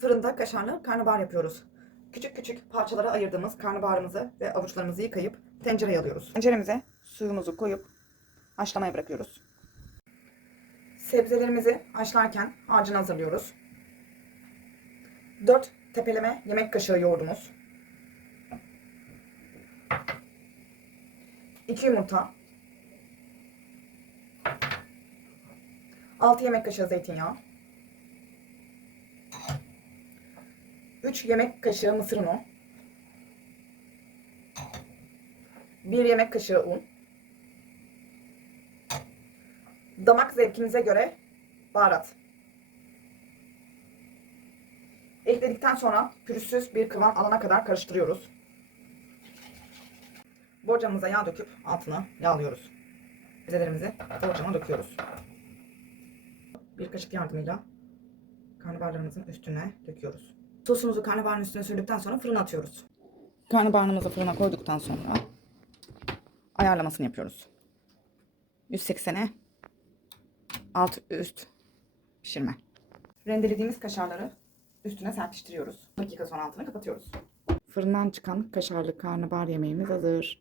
Fırında kaşarlı karnabahar yapıyoruz. Küçük küçük parçalara ayırdığımız karnabaharımızı ve avuçlarımızı yıkayıp tencereye alıyoruz. Tenceremize suyumuzu koyup haşlamaya bırakıyoruz. Sebzelerimizi haşlarken harcını hazırlıyoruz. 4 tepeleme yemek kaşığı yoğurdumuz. 2 yumurta. 6 yemek kaşığı zeytinyağı. 3 yemek kaşığı mısır unu. 1 yemek kaşığı un. Damak zevkinize göre baharat. Ekledikten sonra pürüzsüz bir kıvam alana kadar karıştırıyoruz. Borcamımıza yağ döküp altına yağlıyoruz. Bezelerimizi borcama döküyoruz. Bir kaşık yardımıyla karnabaharlarımızın üstüne döküyoruz. Sosumuzu karnabaharın üstüne sürdükten sonra fırına atıyoruz. Karnabaharımızı fırına koyduktan sonra ayarlamasını yapıyoruz. 180'e alt üst pişirme. Rendelediğimiz kaşarları üstüne serpiştiriyoruz. dakika sonra altını kapatıyoruz. Fırından çıkan kaşarlı karnabahar yemeğimiz hazır.